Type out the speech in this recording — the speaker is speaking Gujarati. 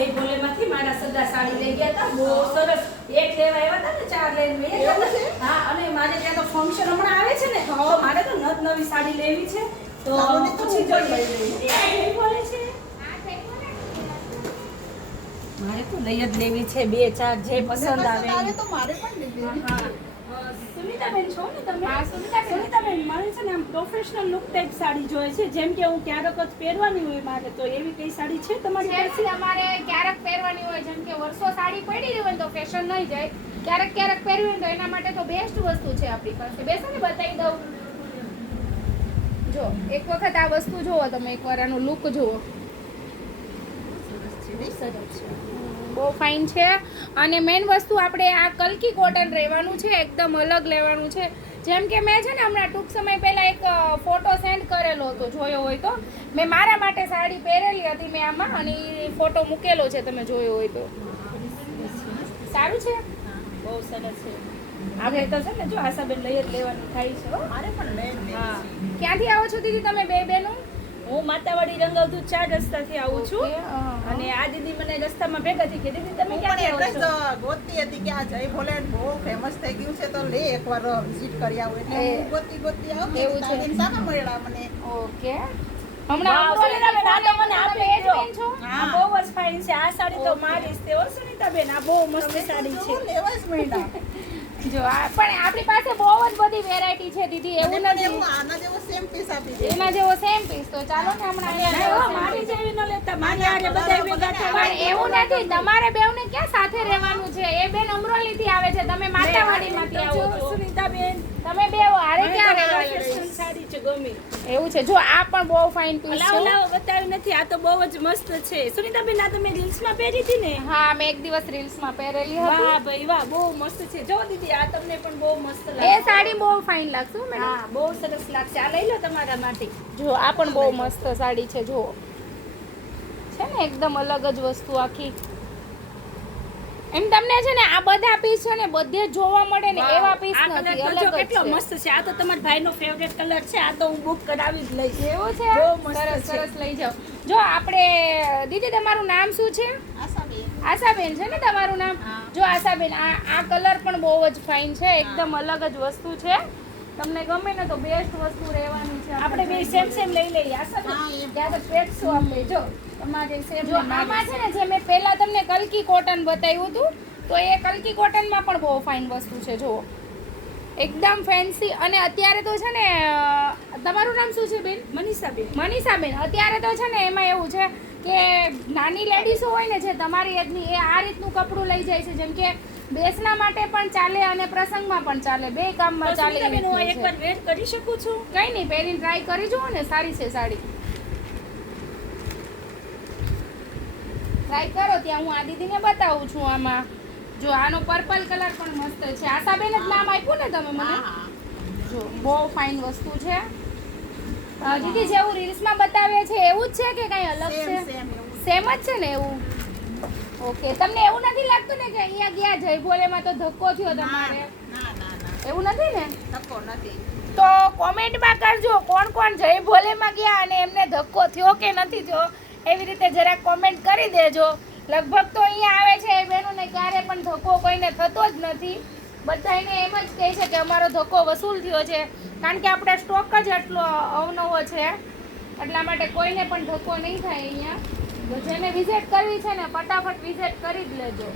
જય ભોલેમાંથી મારા સગા સાડી લઈ ગયા હતા બહુ સરસ એક લેવા આવ્યા હતા ને 4 લઈને મેં એવું છે? હા અને મારે ત્યાં તો ફંક્શન હમણાં આવે છે ને તો મારે તો નવી સાડી લેવી છે તો સાડીને તો પૂછી હું પણ જોઈએ લઈ લઈશ. એ જય ભોલે છે મારે તો લઈ જ લેવી છે 2-4 જે પસંદ આવે તો મારે પણ લીધી. હા સુનિતાબેન છો ને તમે હા, સુનિતાબેન. સુનિતાબેન મારે છે ને આમ પ્રોફેશનલ લુક ટાઈપ સાડી જોઈએ છે જેમ કે હું ક્યારેક જ પહેરવાની હોય મારે તો એવી કઈ સાડી છે તમારી પાસે છે તમારે ક્યારેક પહેરવાની હોય જેમ કે વર્ષો સાડી પડી રહી હોય ને તો ફેશન નહીં જાય ક્યારેક ક્યારેક પહેરવી હોય ને તો એના માટે તો બેસ્ટ વસ્તુ છે આપણી પાસે બેસો ને બતાવી દઉં જો એક વખત આ વસ્તુ જુઓ તમે એકવાર આનો લુક જુઓ બહુ ફાઇન છે અને મેઇન વસ્તુ આપણે આ કલકી કોટન રહેવાનું છે એકદમ અલગ લેવાનું છે જેમ કે મેં છે ને હમણાં ટૂંક સમય પહેલા એક ફોટો સેન્ડ કરેલો હતો જોયો હોય તો મેં મારા માટે સાડી પહેરેલી હતી મેં આમાં અને એ ફોટો મૂકેલો છે તમે જોયો હોય તો સારું છે બહુ સરસ છે આપણે તો છે ને જો આશાબેન લઈ જ લેવાનું થાય છે હો મારે પણ લઈ જ લેવી હા છે. ક્યાંથી આવો છો દીદી તમે બે બેનું હું માતાવાડી રંગાવતું 4 રસ્તાથી આવું છું ઓકે, હા. અને આ દીદી મને રસ્તામાં ભેગા થઈ કે દીદી તમે હું ક્યાંથી પણ આવો એટલે છો જ ગોતતી હતી કે આ જય ભોલે બહુ ફેમસ થઈ ગયું છે તો લે એકવાર વિઝિટ કરી આવું એટલે એ. હું ગોતી આવતી એવું હતી. છે. તારી સામે મળ્યા મને. ઓકે વાહ, હમણાં સુનિતાબેન, આ તો મને આપી તમે એ જ દો. બેન છો? આ બહુ જ ફાઇન છે આ સાડી તો મારી જ છે હો સુનિતાબેન આ બહુ મસ્ત સાડી જો છે લેવા જ મળ્યા. જો આ પણ આપણી પાસે બહુ જ બધી વેરાયટી છે દીદી એવું મને પણ નથી એવું આના જેવો સેમ પીસ આપી દે. એના જેવો સેમ પીસ તો ચાલો ને હમણાં નહીં, અહીંયા હો, મારી જેવી ન લેતા મારી હારે બધાય ભેગા પણ થવાય એવું નથી તમારે બેવને ક્યાં સાથે રહેવાનું છે એ બેન અમરોલીથી આવે છે તમે માતાવાડીમાંથી આવો છો સુનિતાબેન તમે બે હારે ક્યાં મને તો આ રહેવાનું fashion સાડી છે ગમી એવું છે જો આ પણ બહુ ફાઇન પીસ લાવો છે લાવો બતાવી નથી આ તો બહુ જ મસ્ત છે સુનિતાબેન આ તમે રીલ્સમાં પહેરી હતી ને હા મેં એક દિવસ રીલ્સમાં પહેરેલી હતી વાહ ભાઈ વાહ બહુ મસ્ત છે જો દીદી આ તમને પણ બહુ મસ્ત એ લાગે સાડી બહુ ફાઇન લાગશે હો મેડમ હા બહુ સરસ લાગશે આ લઈ લો તમારા માટે જો આ પણ બહુ મસ્ત સાડી છે જો છે ને એકદમ અલગ જ વસ્તુ આખી એમ તમને છે ને આ બધા પીસ છે ને બધે જ જોવા મળે ને એવા પીસ આ કલર નથી તો જો અલગ જ કેટલો છે મસ્ત છે આ તો તમારા ભાઈનો ફેવરેટ કલર છે આ તો હું બુક કરાવી જ લઈશ એવું છે બહુ મસ્ત સરસ છે. સરસ લઈ જાઓ જો આપણે દીદી તમારું નામ શું છે આશાબેન. આશાબેન છે ને તમારું નામ હા. જો આશાબેન આ કલર પણ બહુ જ ફાઇન છે એકદમ અલગ જ વસ્તુ છે તમને ગમે ને તો બેસ્ટ વસ્તુ રહેવાની છે આપણે બે સેમ સેમ લઈ લઈએ આ હા, એમ. ત્યાં તો પેટશું આપણે જો તમારે સેમ જો આમાં છે ને જે મેં પહેલા તમને કલકી કોટન બતાવ્યું હતું તો એ કલકી કોટનમાં પણ બહુ ફાઇન વસ્તુ છે જુઓ એકદમ ફેન્સી અને અત્યારે તો છે ને તમારું નામ શું છે બેન મનીષાબેન મનીષાબેન અત્યારે તો છે ને એમાં એવું છે કે નાની લેડીઝો હોય ને જે તમારી એજની એ આ રીતનું કપડું લઈ જાય છે જેમ કે બેસના માટે પણ ચાલે અને પ્રસંગમાં પણ ચાલે બે કામમાં ચાલે એ સુનિતાબેન હું રીતનું એકવાર છે. વેર કરી શકું છું કઈ નહીં પહેરીને ટ્રાય કરી જુઓ ને સારી છે સાડી ટ્રાય કરો ત્યાં હું આ દીદીને બતાવું છું આમાં જો આનો પર્પલ કલર પણ મસ્ત છે આશાબેન જ નામ આપ્યું ને તમે મને હા, હા. જો બહુ ફાઇન વસ્તુ છે દીદી જેવું રીલ્સમાં બતાવે છે એવું જ છે કે કઈ અલગ સેમ, છે સેમ એવું. સેમ જ છે ને એવું ઓકે તમને એવું નથી લાગતું ને કે અહીંયા ગયા જય ભોલેમાં તો ધક્કો થયો ના, તમારે ના, ના, ના. એવું નથી ને ધક્કો નથી. તો કોમેન્ટમાં કરજો કોણ કોણ જય ભોલેમાં ગયા અને એમને ધક્કો થયો કે નથી થયો એવી રીતે જરાક કોમેન્ટ કરી દેજો લગભગ તો અહીંયા આવે છે એ બહેનોને ક્યારે પણ ધક્કો કોઈને થતો જ નથી બધાને એમ જ કહે છે કે અમારો ધક્કો વસૂલ થયો છે કારણ કે આપણે સ્ટોક જ એટલો અવનવો છે એટલા માટે કોઈને પણ ધક્કો નહીં થાય અહીંયા તો જેને વિઝિટ કરવી છે ને ફટાફટ વિઝિટ કરી જ લેજો